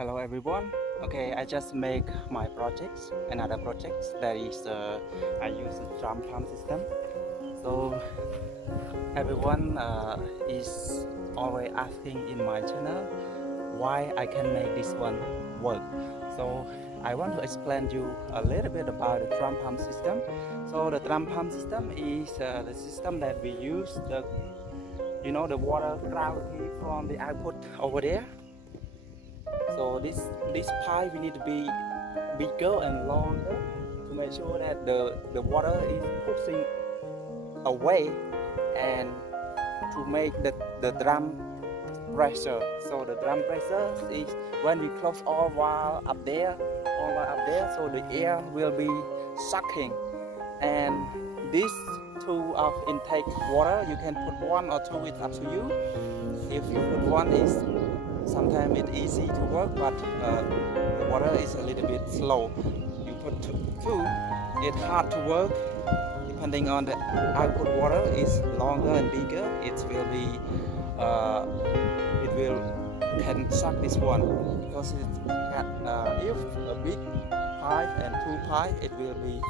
Hello everyone. Okay, I just make my projects, another project that is I use a drum pump system. So everyone is always asking in my channel why I can make this one work. So I want to explain you a little bit about the drum pump system. So the drum pump system is the system that we use the water gravity from the output over there. So this pipe we need to be bigger and longer to make sure that the water is pushing away and to make the drum pressure. So the drum pressure is when we close all valve up there, so the air will be sucking. And this two of intake water, you can put one or two, it's up to you. If you put one, is sometimes it's easy to work, but the water is a little bit slow. You put two, it's hard to work. Depending on the output water is longer and bigger, it will can suck this one, because if a big pipe and two pipe, it will be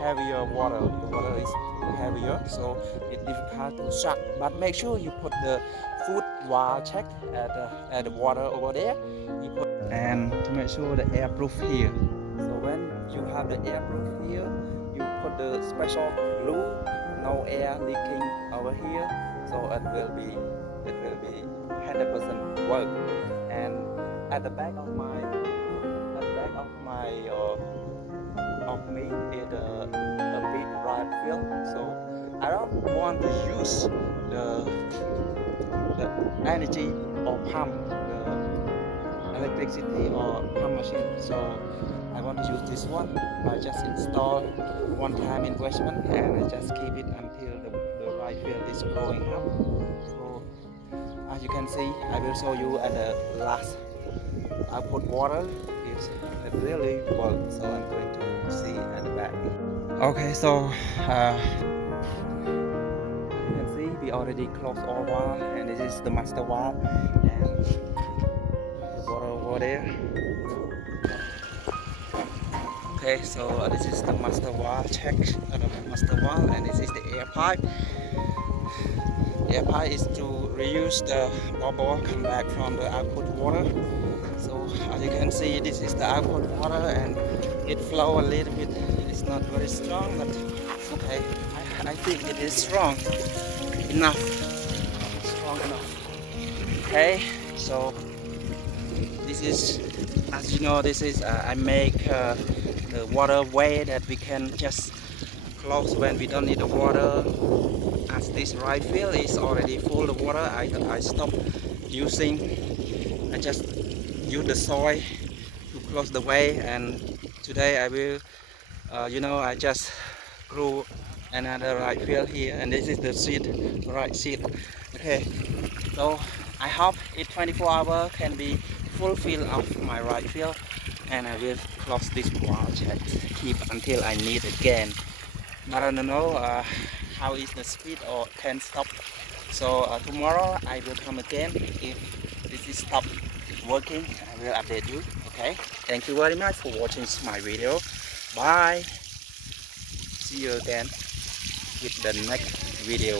heavier water. The water is heavier, so it's difficult to suck. But make sure you put the foot valve check at the water over there. And to make sure the airproof here. So when you have the airproof here, you put the special glue, no air leaking over here, so it will be 100% work. And at the back of me is a big rod field, so I don't want to use the energy or pump, the electricity or pump machine. So I want to use this one. I just install one time investment and I just keep it until the right field is growing up. So as you can see, I will show you at the last output water. It really works, so I'm going to see at the back. Okay, so you can see we already closed all valve, and this is the master valve and the water over there. Okay, so this is the master valve check, the master valve, and this is the air pipe. The air pipe is to reuse the bubble come back from the output water. So as you can see, this is the output water, and it flow a little bit. It's not very strong, but okay, I think it is strong enough. Okay, so this is, as you know, this is I make the waterway that we can just close when we don't need the water. As this right field is already full of water, I stop using. I just use the soil to close the way, and today I will I just grew another right field here, and this is the seed, right seed. Okay, so I hope in 24 hours can be fulfilled of my right field, and I will close this valve check, keep until I need again. But I don't know how is the speed or can stop. So tomorrow I will come again. If this is stop working, I will update you. Okay, thank you very much for watching my video. Bye, see you again with the next video.